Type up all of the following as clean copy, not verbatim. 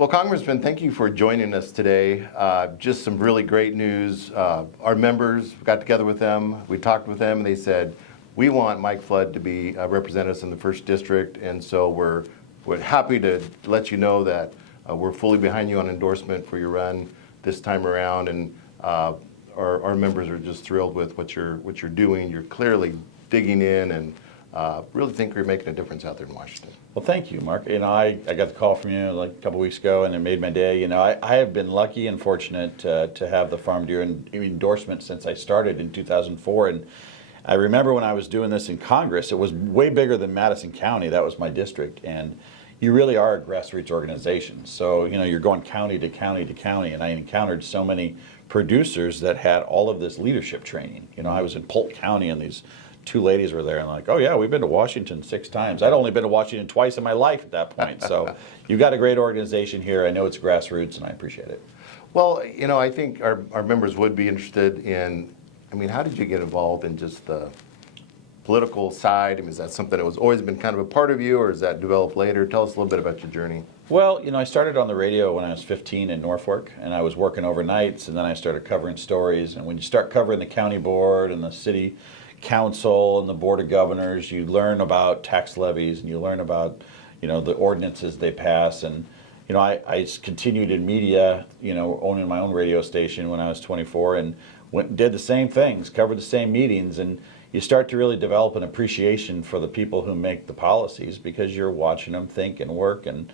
Well, Congressman, thank you for joining us today. Just some really great news. Our members got together with them. We talked with them. And they said, we want Mike Flood to be represent us in the 1st District. And so we're happy to let you know that we're fully behind you on endorsement for your run this time around. And our members are just thrilled with what you're doing. You're clearly digging in and really think you're making a difference out there in Washington. Well, thank you, Mark. I got the call from you like a couple weeks ago, and it made my day. I have been lucky and fortunate to have the Farm Bureau endorsement since I started in 2004. And I remember when I was doing this in Congress, it was way bigger than Madison County. That was my district. And you really are a grassroots organization. So, you're going county to county to county. And I encountered so many producers that had all of this leadership training. I was in Polk County, and these 2 ladies were there and like, oh yeah, we've been to Washington 6 times. I'd only been to Washington twice in my life at that point. So you've got a great organization here. I know it's grassroots and I appreciate it. Well, I think our members would be interested in, how did you get involved in just the political side? Is that something that was always been kind of a part of you, or is that developed later? Tell us a little bit about your journey. Well, I started on the radio when I was 15 in Norfolk, and I was working overnights, and then I started covering stories. And when you start covering the county board and the city council and the board of governors, you learn about tax levies and you learn about the ordinances they pass. And I continued in media, owning my own radio station when I was 24, and did the same things, covered the same meetings, and you start to really develop an appreciation for the people who make the policies because you're watching them think and work. And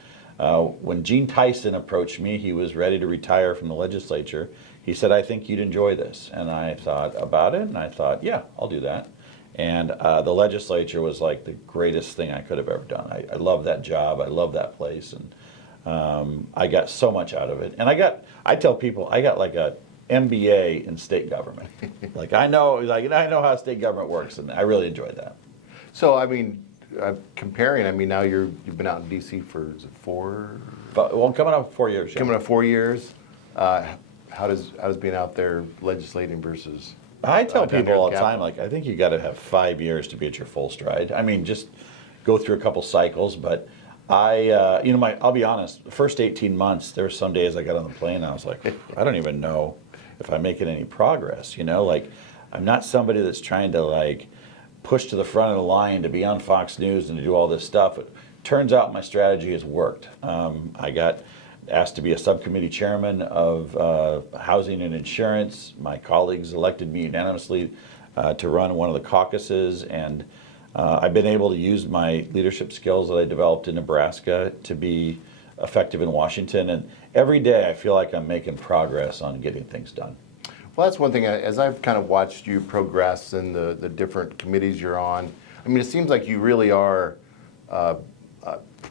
when Gene Tyson approached me, he was ready to retire from the legislature. He said, I think you'd enjoy this. And I thought about it, and I thought, yeah, I'll do that. And the legislature was like the greatest thing I could have ever done. I love that job. I love that place. And I got so much out of it. And I tell people, I got like a MBA in state government. I know how state government works, and I really enjoyed that. So, comparing, now you've been out in D.C. for, is it 4? Well, coming up 4 years. Yeah. Coming up 4 years. How does being out there legislating versus? I tell people all the time, I think you got to have 5 years to be at your full stride. Just go through a couple cycles. But I'll be honest. The first 18 months, there were some days I got on the plane and I was like, I don't even know if I'm making any progress. I'm not somebody that's trying to push to the front of the line to be on Fox News and to do all this stuff. It turns out my strategy has worked. I got asked to be a subcommittee chairman of housing and insurance. My colleagues elected me unanimously to run one of the caucuses, and I've been able to use my leadership skills that I developed in Nebraska to be effective in Washington. And every day I feel like I'm making progress on getting things done. Well, that's one thing. As I've kind of watched you progress in the different committees you're on, it seems like you really are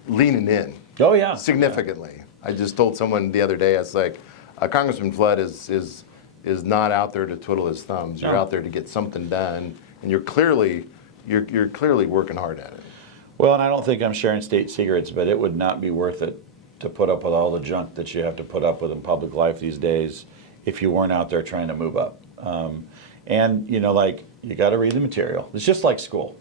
leaning in. Oh yeah, significantly. Yeah. I just told someone the other day, I was like, Congressman Flood is not out there to twiddle his thumbs. You're out there to get something done, and you're clearly working hard at it. Well, and I don't think I'm sharing state secrets, but it would not be worth it to put up with all the junk that you have to put up with in public life these days if you weren't out there trying to move up. And you got to read the material. It's just like school.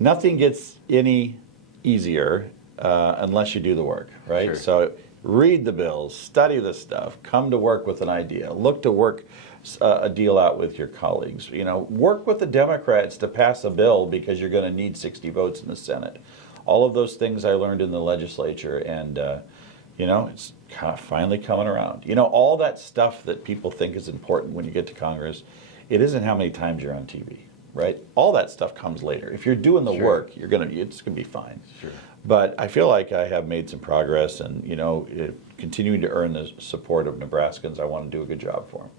Nothing gets any easier unless you do the work, right? Sure. So read the bills, study the stuff, come to work with an idea, look to work a deal out with your colleagues. Work with the Democrats to pass a bill because you're going to need 60 votes in the Senate. All of those things I learned in the legislature, and it's kind of finally coming around. All that stuff that people think is important when you get to Congress, it isn't how many times you're on TV, right? All that stuff comes later. If you're doing the work, it's gonna be fine. Sure. But I feel like I have made some progress, and continuing to earn the support of Nebraskans. I want to do a good job for them.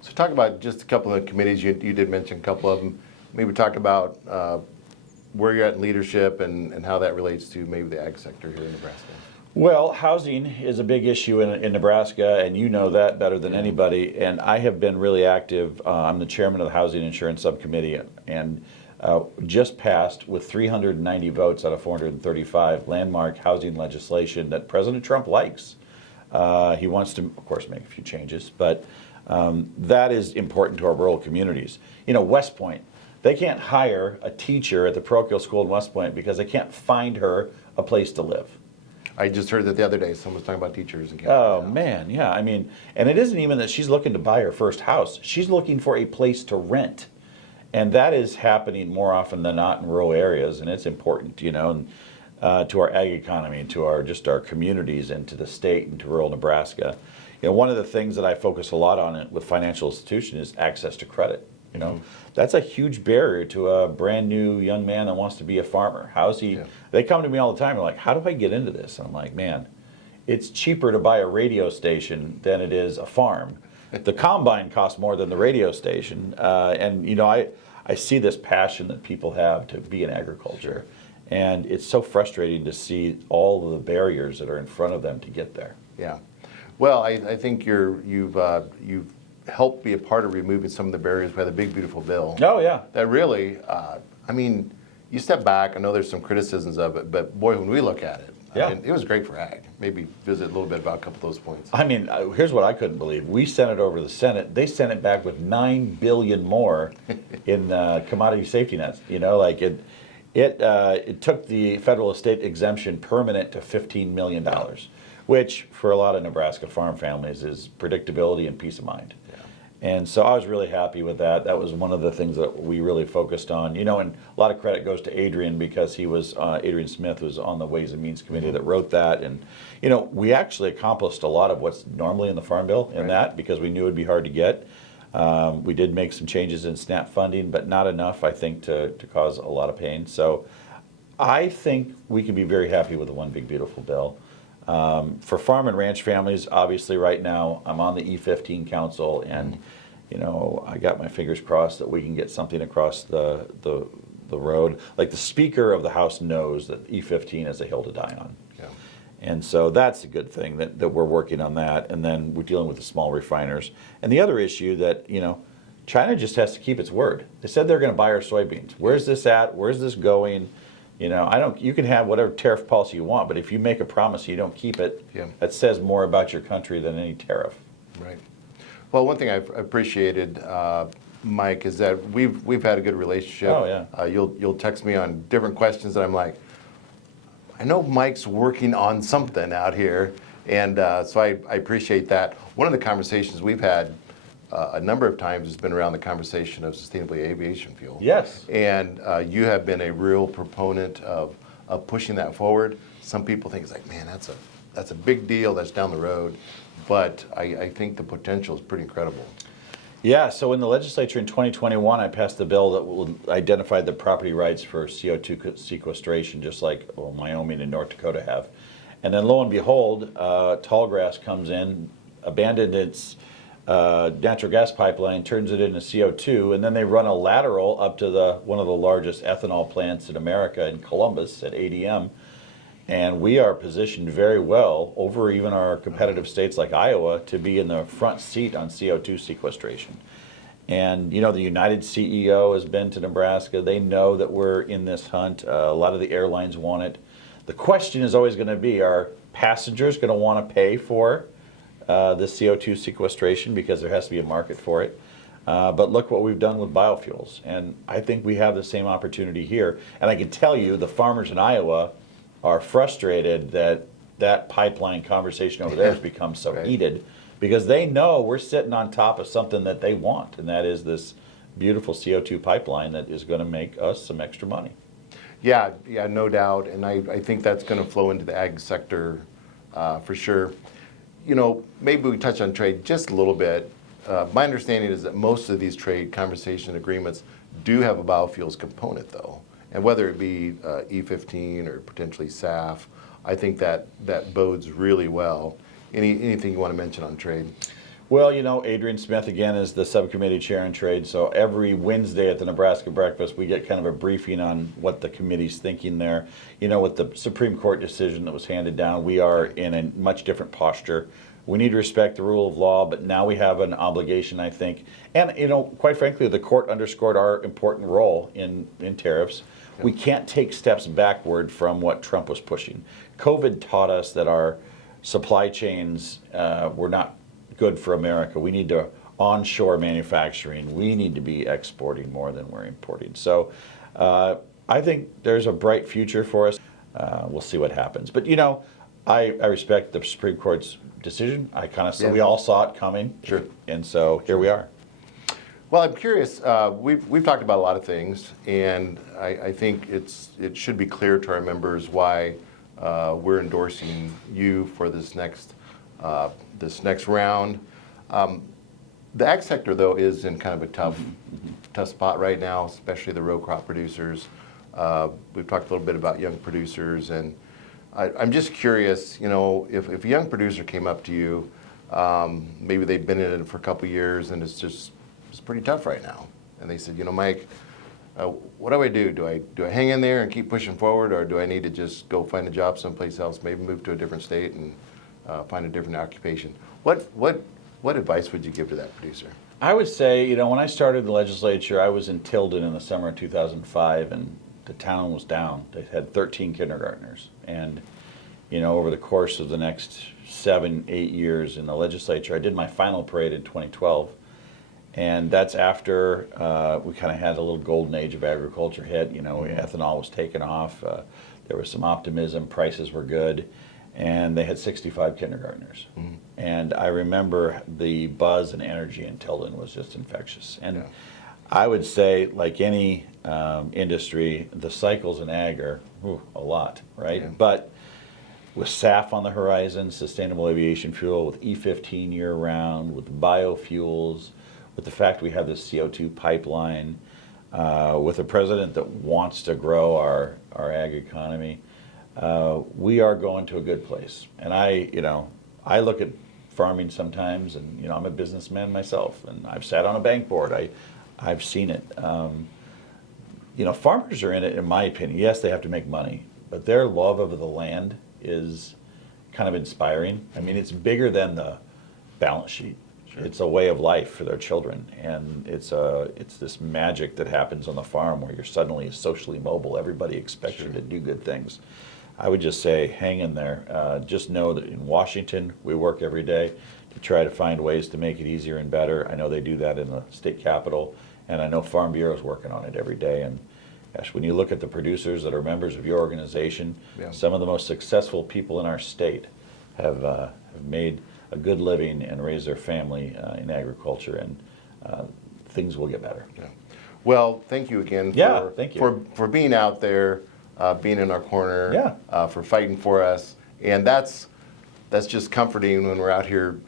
So talk about just a couple of committees. You did mention a couple of them. Maybe talk about where you're at in leadership and how that relates to maybe the ag sector here in Nebraska. Well, housing is a big issue in Nebraska, and you know that better than anybody. And I have been really active. I'm the chairman of the Housing Insurance Subcommittee, and just passed with 390 votes out of 435 landmark housing legislation that President Trump likes. He wants to, of course, make a few changes, but that is important to our rural communities. West Point, they can't hire a teacher at the parochial school in West Point because they can't find her a place to live. I just heard that the other day. Someone was talking about teachers and Oh, man, yeah. I mean, and it isn't even that she's looking to buy her first house. She's looking for a place to rent. And that is happening more often than not in rural areas, and it's important, and, to our ag economy, and to our communities, and to the state, and to rural Nebraska. One of the things that I focus a lot on it with financial institutions is access to credit. That's a huge barrier to a brand new young man that wants to be a farmer. How's he? Yeah. They come to me all the time. They're like, "How do I get into this?" And I'm like, "Man, it's cheaper to buy a radio station than it is a farm. The combine costs more than the radio station." And I see this passion that people have to be in agriculture, and it's so frustrating to see all of the barriers that are in front of them to get there. Yeah. Well, I think you've helped be a part of removing some of the barriers by the big, beautiful bill. Oh, yeah. That really, you step back, I know there's some criticisms of it, but boy, when we look at it, yeah. It was great for ag. Maybe visit a little bit about a couple of those points. Here's what I couldn't believe. We sent it over to the Senate. They sent it back with $9 billion more in commodity safety nets. It took the federal estate exemption permanent to $15 million, which for a lot of Nebraska farm families is predictability and peace of mind. Yeah. And so I was really happy with that. That was one of the things that we really focused on. And a lot of credit goes to Adrian, because he was, Adrian Smith was on the Ways and Means Committee that wrote that. And, we actually accomplished a lot of what's normally in the Farm Bill in that, because we knew it'd be hard to get. We did make some changes in SNAP funding, but not enough, I think, to cause a lot of pain. So I think we can be very happy with the One Big Beautiful Bill. For farm and ranch families, obviously right now I'm on the E15 council, and I got my fingers crossed that we can get something across the road. Like, the Speaker of the House knows that E15 is a hill to die on. Yeah. And so that's a good thing that we're working on that. And then we're dealing with the small refiners. And the other issue that, China just has to keep its word. They said they're going to buy our soybeans. Where's this at? Where's this going? You can have whatever tariff policy you want, but if you make a promise and you don't keep it, that says more about your country than any tariff. Right. Well, one thing I've appreciated, Mike, is that we've had a good relationship. Oh, yeah. You'll text me on different questions that I'm like, I know Mike's working on something out here, and so I appreciate that. One of the conversations we've had a number of times has been around the conversation of sustainable aviation fuel. Yes. And you have been a real proponent of pushing that forward. Some people think it's like, man, that's a big deal, that's down the road. But I think the potential is pretty incredible. Yeah, so in the legislature in 2021, I passed the bill that will identify the property rights for CO2 sequestration, just like Wyoming and North Dakota have. And then lo and behold, Tallgrass comes in, abandoned its natural gas pipeline, turns it into CO2, and then they run a lateral up to one of the largest ethanol plants in America in Columbus at ADM. And we are positioned very well over even our competitive states like Iowa to be in the front seat on CO2 sequestration. And the United CEO has been to Nebraska. They know that we're in this hunt. A lot of the airlines want it. The question is always going to be, are passengers going to want to pay for the CO2 sequestration, because there has to be a market for it? But look what we've done with biofuels. And I think we have the same opportunity here. And I can tell you, the farmers in Iowa are frustrated that pipeline conversation over there has become so heated, because they know we're sitting on top of something that they want, and that is this beautiful CO2 pipeline that is going to make us some extra money. Yeah, no doubt. And I think that's going to flow into the ag sector for sure. Maybe we touch on trade just a little bit. My understanding is that most of these trade conversation agreements do have a biofuels component, though. And whether it be E15 or potentially SAF, I think that bodes really well. Anything you want to mention on trade? Well, Adrian Smith, again, is the subcommittee chair in trade. So every Wednesday at the Nebraska Breakfast, we get kind of a briefing on what the committee's thinking there. With the Supreme Court decision that was handed down, we are in a much different posture. We need to respect the rule of law, but now we have an obligation, I think. And, quite frankly, the court underscored our important role in tariffs. We can't take steps backward from what Trump was pushing. COVID taught us that our supply chains were not good for America. We need to onshore manufacturing. We need to be exporting more than we're importing. So I think there's a bright future for us. We'll see what happens. But, I respect the Supreme Court's decision. I kind of saw, Yeah. we all saw it coming. Sure. And so here we are. Well, I'm curious. We've talked about a lot of things, and I think it should be clear to our members why we're endorsing you for this next round. The ag sector, though, is in kind of a tough spot right now, especially the row crop producers. We've talked a little bit about young producers, and I'm just curious, if a young producer came up to you, maybe they've been in it for a couple of years, and it's pretty tough right now, and they said, Mike, what do I do? Do I hang in there and keep pushing forward, or do I need to just go find a job someplace else, maybe move to a different state and find a different occupation? What advice would you give to that producer? I would say, when I started the legislature, I was in Tilden in the summer of 2005, and the town was down. They had 13 kindergartners. And, over the course of the next 7-8 years in the legislature, I did my final parade in 2012. And that's after we kind of had a little golden age of agriculture hit. Ethanol was taken off. There was some optimism. Prices were good. And they had 65 kindergartners. Mm-hmm. And I remember the buzz and energy in Tilden was just infectious. And I would say, like any industry, the cycles in ag are a lot, right? Yeah. But with SAF on the horizon, sustainable aviation fuel, with E15 year-round, with biofuels, with the fact we have this CO2 pipeline, with a president that wants to grow our ag economy, we are going to a good place. And I look at farming sometimes, and I'm a businessman myself, and I've sat on a bank board. I've seen it. Farmers are in it, in my opinion. Yes, they have to make money, but their love of the land is kind of inspiring. I mean, it's bigger than the balance sheet. Sure. It's a way of life for their children, and it's this magic that happens on the farm where you're suddenly socially mobile. Everybody expects you to do good things. I would just say, hang in there. Just know that in Washington, we work every day to try to find ways to make it easier and better. I know they do that in the state capitol, and I know Farm Bureau is working on it every day. And gosh, when you look at the producers that are members of your organization, some of the most successful people in our state have made a good living and raised their family in agriculture, and things will get better. Yeah. Well, thank you again thank you. For being out there, being in our corner, for fighting for us. And that's just comforting when we're out here,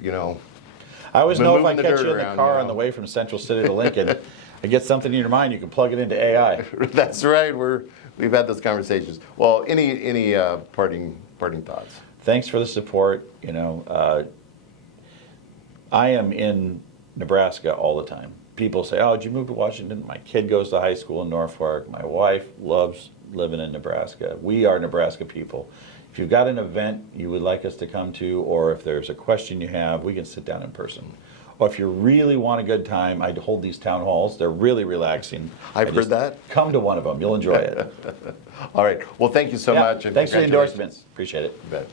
I always know if I catch you in the car on the way from Central City to Lincoln, I get something in your mind, you can plug it into AI. That's right. We've had those conversations. Well, any parting thoughts? Thanks for the support. I am in Nebraska all the time. People say, "Oh, did you move to Washington?" My kid goes to high school in Norfolk. My wife loves living in Nebraska. We are Nebraska people. If you've got an event you would like us to come to, or if there's a question you have, we can sit down in person. Or if you really want a good time, I hold these town halls. They're really relaxing. I've heard that. Come to one of them. You'll enjoy it. All right. Well, thank you so much. And thanks for the endorsements. Appreciate it. You bet.